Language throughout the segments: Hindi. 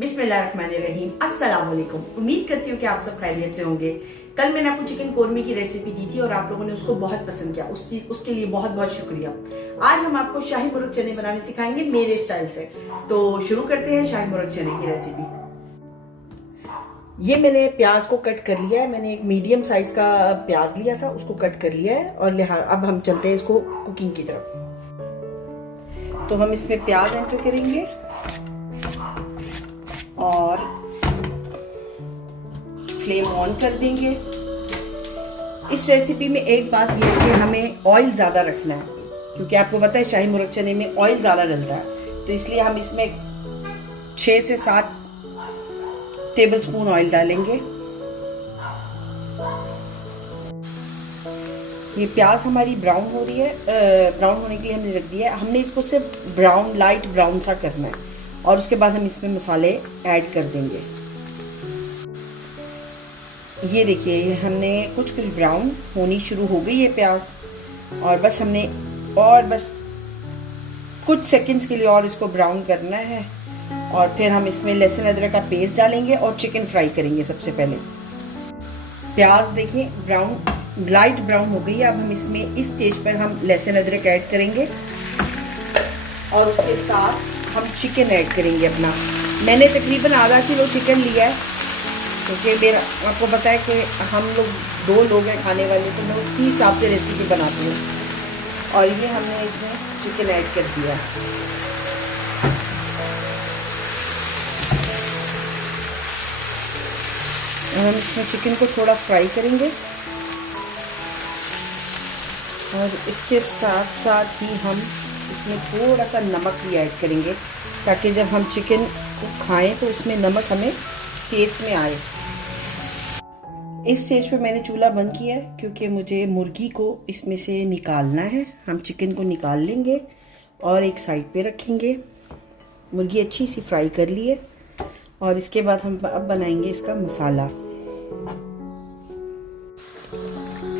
बिस्मिल्लाहिर्रहमानिर्रहीम। अस्सलाम वालेकुम। उम्मीद करती हूँ कि आप सब खैरियत से होंगे। कल मैंने आपको चिकन कोरमे की रेसिपी दी थी और आप लोगों ने उसको बहुत पसंद किया। उसके लिए बहुत बहुत शुक्रिया। आज हम आपको शाही मुर्ग चने बनाने सिखाएंगे मेरे स्टाइल से। तो शुरू करते हैं शाही मुर्ग चने की रेसिपी। ये मैंने प्याज को कट कर लिया है। मैंने एक मीडियम साइज का प्याज लिया था, उसको कट कर लिया है और अब हम चलते हैं इसको कुकिंग की तरफ। तो हम इसमें प्याज एंटर करेंगे और फ्लेम ऑन कर देंगे। इस रेसिपी में एक बात यह है कि हमें ऑयल ज़्यादा रखना है, क्योंकि आपको पता है शाही मुर्ग चने में ऑयल ज़्यादा डलता है। तो इसलिए हम इसमें 6 से 7 टेबलस्पून ऑयल डालेंगे। ये प्याज हमारी ब्राउन हो रही है, ब्राउन होने के लिए हमने रख दिया है। हमने इसको सिर्फ ब्राउन, लाइट ब्राउन सा करना है और उसके बाद हम इसमें मसाले ऐड कर देंगे। ये देखिए हमने कुछ ब्राउन होनी शुरू हो गई है प्याज, और बस कुछ सेकंड्स के लिए और इसको ब्राउन करना है। और फिर हम इसमें लहसुन अदरक का पेस्ट डालेंगे और चिकन फ्राई करेंगे। सबसे पहले प्याज देखिए ब्राउन, लाइट ब्राउन हो गई है। अब हम इसमें इस स्टेज पर हम लहसुन अदरक ऐड करेंगे और उसके साथ हम चिकन ऐड करेंगे अपना। मैंने तकरीबन आधा किलो चिकन लिया है, क्योंकि आपको पता है कि हम लोग 2 लोग हैं खाने वाले, तो मैं उसी हिसाब से रेसिपी बनाती हूँ। और ये हमने इसमें चिकन ऐड कर दिया। और हम इसमें चिकन को थोड़ा फ्राई करेंगे और इसके साथ साथ ही हम इसमें थोड़ा सा नमक भी ऐड करेंगे, ताकि जब हम चिकन को खाएं तो इसमें नमक हमें टेस्ट में आए। इस स्टेज पे मैंने चूल्हा बंद किया है, क्योंकि मुझे मुर्गी को इसमें से निकालना है। हम चिकन को निकाल लेंगे और एक साइड पे रखेंगे। मुर्गी अच्छी सी फ्राई कर ली है और इसके बाद हम अब बनाएंगे इसका मसाला।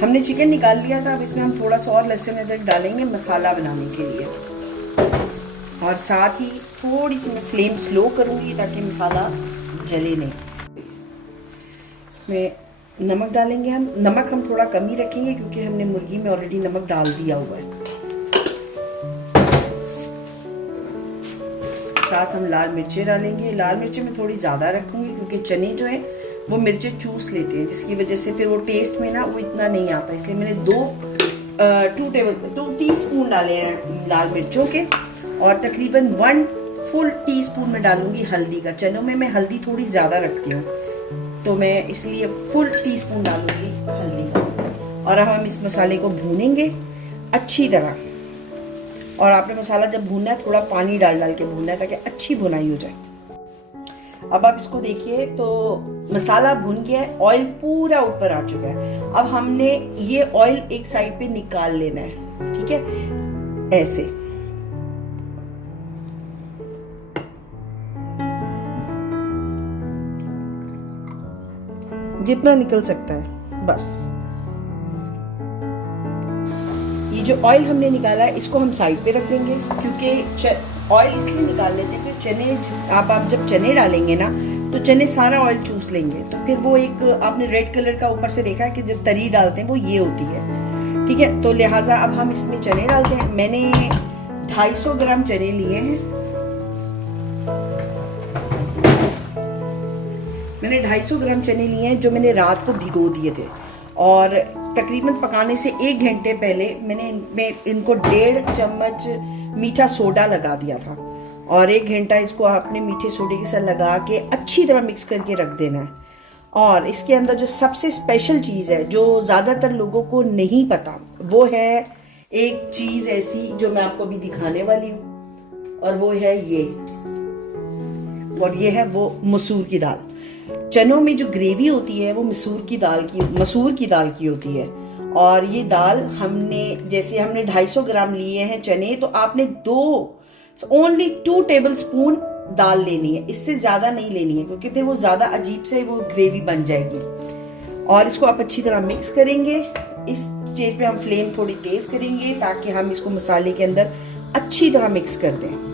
हमने चिकन निकाल लिया था, अब इसमें हम थोड़ा सा और लहसुन अदरक डालेंगे मसाला बनाने के लिए। और साथ ही थोड़ी सी मैं फ्लेम स्लो करूंगी ताकि मसाला जले नहीं। में नमक डालेंगे हम। नमक हम थोड़ा कम ही रखेंगे, क्योंकि हमने मुर्गी में ऑलरेडी नमक डाल दिया हुआ है। साथ हम लाल मिर्चें डालेंगे। लाल मिर्चें मैं थोड़ी ज़्यादा रखूंगी, क्योंकि चने जो है वो मिर्चें चूस लेते हैं, जिसकी वजह से फिर वो टेस्ट में ना वो इतना नहीं आता। इसलिए मैंने 2 टीस्पून डाले हैं लाल मिर्चों के, और तकरीबन 1 फुल टीस्पून में डालूंगी हल्दी का। चनों में मैं हल्दी थोड़ी ज़्यादा रखती हूँ, तो मैं इसलिए फुल टीस्पून डालूंगी हल्दी का। और अब हम इस मसाले को भूनेंगे अच्छी तरह। और आपने मसाला जब भूनना है थोड़ा पानी डाल के भूनना है, ताकि अच्छी भुनाई हो जाए। अब आप इसको देखिए तो मसाला भुन गया है, ऑयल पूरा ऊपर आ चुका है। अब हमने ये ऑयल एक साइड पे निकाल लेना है, ठीक है, ऐसे। जितना निकल सकता है बस। ये जो ऑयल हमने निकाला है इसको हम साइड पे रख देंगे, क्योंकि ऑयल इसलिए निकाल लेते हैं, फिर चने आप जब चने डालेंगे ना तो चने सारा ऑयल चूस लेंगे। तो फिर वो एक आपने रेड कलर का ऊपर से देखा है कि जब तरी डालते हैं वो ये होती है, ठीक है। तो लिहाजा अब हम इसमें चने डालते हैं। मैंने 250 ग्राम चने लिए हैं। मैंने 250 ग्राम चने लिए हैं, जो मैंने रात को भिगो दिए थे। और तकरीबन पकाने से 1 घंटे पहले मैंने इनको 1.5 चम्मच मीठा सोडा लगा दिया था, और 1 घंटा इसको आपने मीठे सोडे के साथ लगा के अच्छी तरह मिक्स करके रख देना है। और इसके अंदर जो सबसे स्पेशल चीज़ है, जो ज़्यादातर लोगों को नहीं पता, वो है एक चीज़ ऐसी जो मैं आपको अभी दिखाने वाली हूँ, और वो है ये। और ये है वो मसूर की दाल। चनों में जो ग्रेवी होती है वो मसूर की दाल की होती है। और ये दाल हमने 250 ग्राम लिए हैं चने, तो आपने ओनली 2 टेबलस्पून दाल लेनी है, इससे ज्यादा नहीं लेनी है, क्योंकि फिर वो ज्यादा अजीब से वो ग्रेवी बन जाएगी। और इसको आप अच्छी तरह मिक्स करेंगे। इस स्टेज पे हम फ्लेम थोड़ी तेज करेंगे, ताकि हम इसको मसाले के अंदर अच्छी तरह मिक्स कर दें।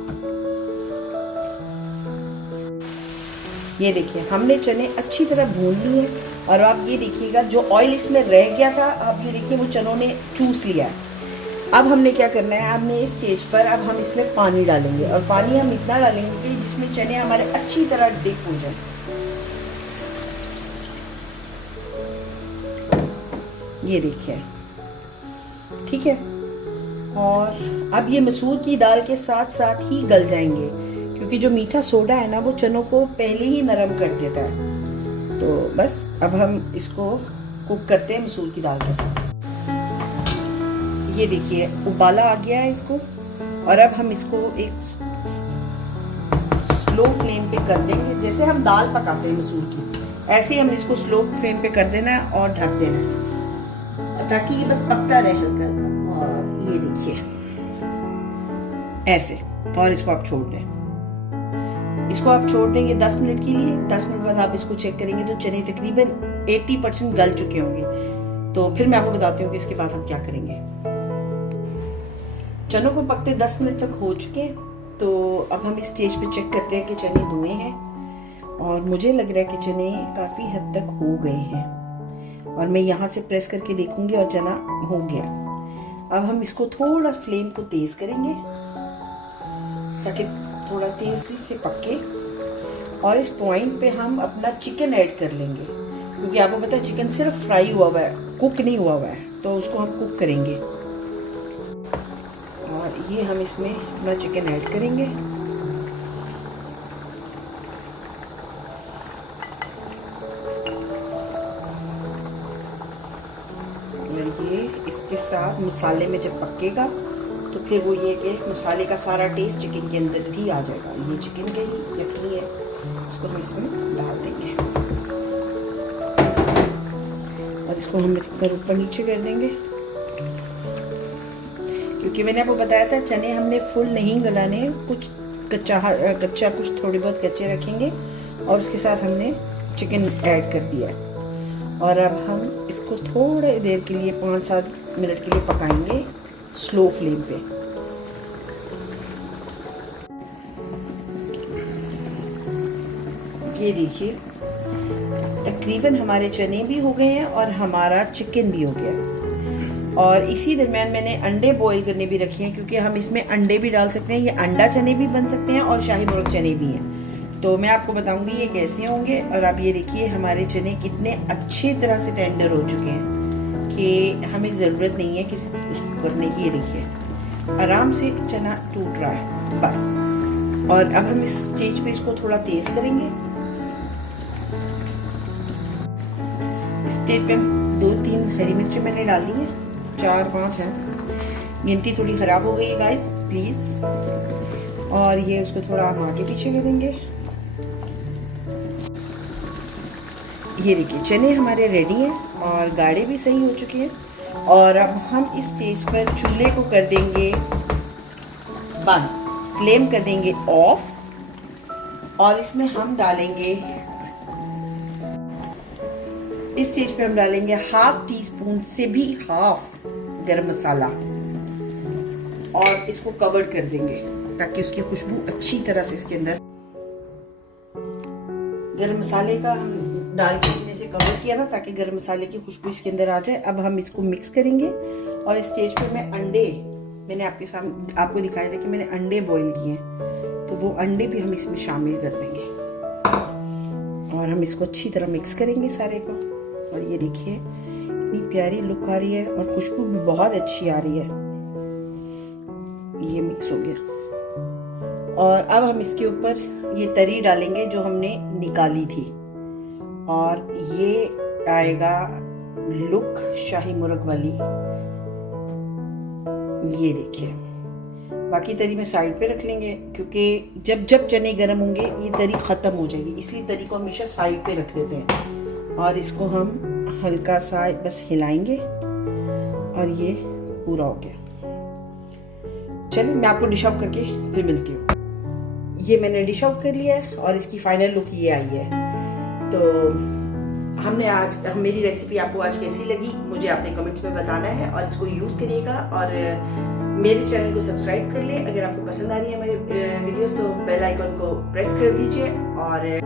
ये देखिए हमने चने अच्छी तरह भून लिए और आप ये देखिएगा जो ऑयल इसमें रह गया था, आप ये देखिए वो चनों ने चूस लिया है। अब हमने क्या करना है, हमने इस स्टेज पर अब हम इसमें पानी डालेंगे और पानी हम इतना डालेंगे कि जिसमें चने हमारे अच्छी तरह डिप हो जाए। ये देखिए, ठीक है। और अब ये मसूर की दाल के साथ साथ ही गल जाएंगे, क्योंकि जो मीठा सोडा है ना वो चनों को पहले ही नरम कर देता है। तो बस अब हम इसको कुक करते हैं मसूर की दाल के साथ। ये देखिए उबाला आ गया है इसको, और अब हम इसको एक स्लो फ्लेम पे कर देंगे। जैसे हम दाल पकाते हैं मसूर की, ऐसे ही हम इसको स्लो फ्लेम पे कर देना है और ढक देना है, ताकि ये बस पकता रहे हल्का। और ये देखिए ऐसे, और इसको आप छोड़ दें। इसको आप छोड़ देंगे 10 मिनट के लिए। 10 मिनट बाद आप इसको चेक करेंगे तो चने तकरीबन 80% गल चुके होंगे। तो फिर मैं आपको बताती हूँ कि इसके बाद हम क्या करेंगे। चनों को पकते 10 मिनट तक हो चुके, तो अब हम इस स्टेज पे चेक करते हैं कि चने हुए हैं, और मुझे लग रहा है कि चने काफ़ी हद तक हो गए हैं। और मैं यहाँ से प्रेस करके देखूंगी और चना हो गया। अब हम इसको थोड़ा फ्लेम को तेज करेंगे ताकि थोड़ा तेजी से पके, और इस पॉइंट पे हम अपना चिकन ऐड कर लेंगे, क्योंकि आपको पता है चिकन सिर्फ फ्राई हुआ हुआ है, कुक नहीं हुआ हुआ है, तो उसको हम कुक करेंगे। और ये हम इसमें अपना चिकन ऐड करेंगे। ये इसके साथ मसाले में जब पकेगा तो फिर वो ये कि मसाले का सारा टेस्ट चिकन के अंदर भी आ जाएगा। ये चिकन के ही यखनी है, इसको हम इसमें डाल देंगे और इसको हम ऊपर नीचे कर देंगे, क्योंकि मैंने आपको बताया था चने हमने फुल नहीं गलाने, कुछ कच्चा कुछ थोड़े बहुत कच्चे रखेंगे, और उसके साथ हमने चिकन ऐड कर दिया है। और अब हम इसको थोड़े देर के लिए 5-7 मिनट के लिए पकाएंगे स्लो फ्लेम पे। ये देखिए तकरीबन हमारे चने भी हो गए हैं और हमारा चिकन भी हो गया है। और इसी दरम्यान मैंने अंडे बॉईल करने भी रखे हैं, क्योंकि हम इसमें अंडे भी डाल सकते हैं। ये अंडा चने भी बन सकते हैं और शाही मुर्ग चने भी हैं, तो मैं आपको बताऊंगी ये कैसे होंगे। और आप ये देखिए हमारे चने कितने अच्छी तरह से टेंडर हो चुके हैं कि हमें ज़रूरत नहीं है किसी उसको करने की। ये देखिए आराम से चना टूट रहा है बस। और अब हम इस स्टेज पे इसको थोड़ा तेज करेंगे। इस स्टेज पे 2-3 हरी मिर्ची मैंने डाली है, 4-5 हैं, गिनती थोड़ी ख़राब हो गई है गाइस प्लीज़। और ये उसको थोड़ा हम आगे पीछे करेंगे। ये देखिए चने हमारे रेडी हैं और गाढ़े भी सही हो चुके हैं। और अब हम इस स्टेज पर चूल्हे को कर देंगे बंद, फ्लेम कर देंगे ऑफ, और इसमें हम डालेंगे, इस स्टेज पे हम डालेंगे 1/2 टीस्पून से भी हाफ गरम मसाला, और इसको कवर कर देंगे ताकि उसकी खुशबू अच्छी तरह से इसके अंदर। गरम मसाले का हम डाल के इनमें से कवर किया था ताकि गरम मसाले की खुशबू इसके अंदर आ जाए। अब हम इसको मिक्स करेंगे, और इस स्टेज पे मैं अंडे, मैंने आपके सामने आपको दिखाया था कि मैंने अंडे बॉईल किए हैं, तो वो अंडे भी हम इसमें शामिल कर देंगे और हम इसको अच्छी तरह मिक्स करेंगे सारे को। और ये देखिए इतनी प्यारी लुक आ रही है और खुशबू भी बहुत अच्छी आ रही है। ये मिक्स हो गया, और अब हम इसके ऊपर ये तरी डालेंगे जो हमने निकाली थी, और ये आएगा लुक शाही मुर्ग वाली। ये देखिए बाकी तरी में साइड पे रख लेंगे, क्योंकि जब जब चने गर्म होंगे ये तरी ख़त्म हो जाएगी, इसलिए तरी को हमेशा साइड पे रख देते हैं। और इसको हम हल्का सा बस हिलाएंगे, और ये पूरा हो गया। चलिए मैं आपको डिश आउट करके फिर मिलती हूँ। ये मैंने डिश आउट कर लिया है और इसकी फाइनल लुक ये आई है। तो मेरी रेसिपी आपको आज कैसी लगी मुझे अपने कमेंट्स में बताना है, और इसको यूज़ करिएगा, और मेरे चैनल को सब्सक्राइब कर ले। अगर आपको पसंद आ रही है मेरी वीडियोस तो बेल आइकन को प्रेस कर दीजिए। और